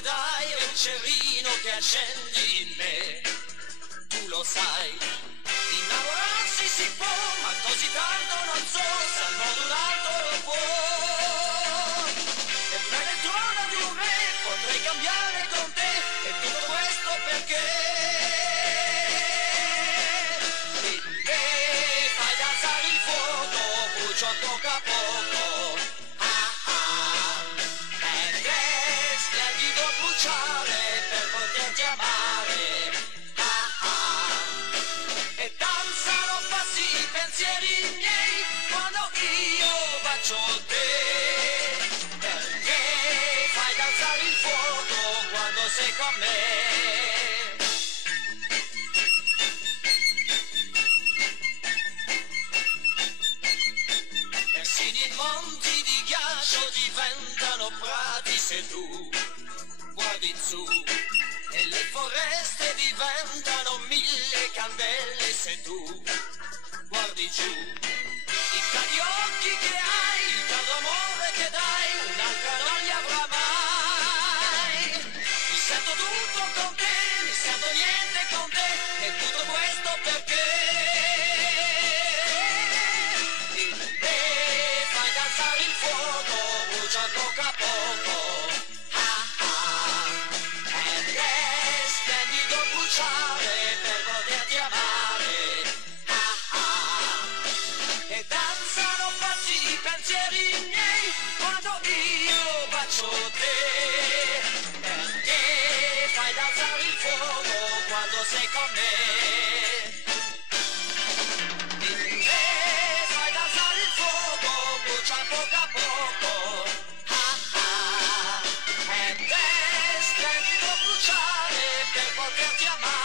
che dai è un cerino che accendi in me. Tu lo sai, innamorarsi si può, ma così tanto non so se al modo un altro lo può. E prendere il trono di un re potrei cambiare con te, e tutto questo perché in me fai danzare il fuoco, brucio a poco a poco. Ed è splendido bruciare per poterti amare. E danzano passi i pensieri miei quando io bacio te, perché fai danzare il fuoco quando sei con me. Persino i monti di ghiaccio diventano prati se tu guardi su, e le foreste diventano mille candele se tu guardi giù. I cari occhi che hai, il caldo amore che dai, un'altra non li avrà mai. Mi sento tutto con te, mi sento niente con te, e tutto questo perché in me fai danzare il fuoco, brucia poco a poco. Ed è splendido bruciare per poterti amare. E danzano pazzi i pensieri miei quando io bacio te, perché fai danzare il fuoco quando sei con me. In me fai danzare il fuoco, brucia poco a poco. Ed è splendido bruciare per poterti amare.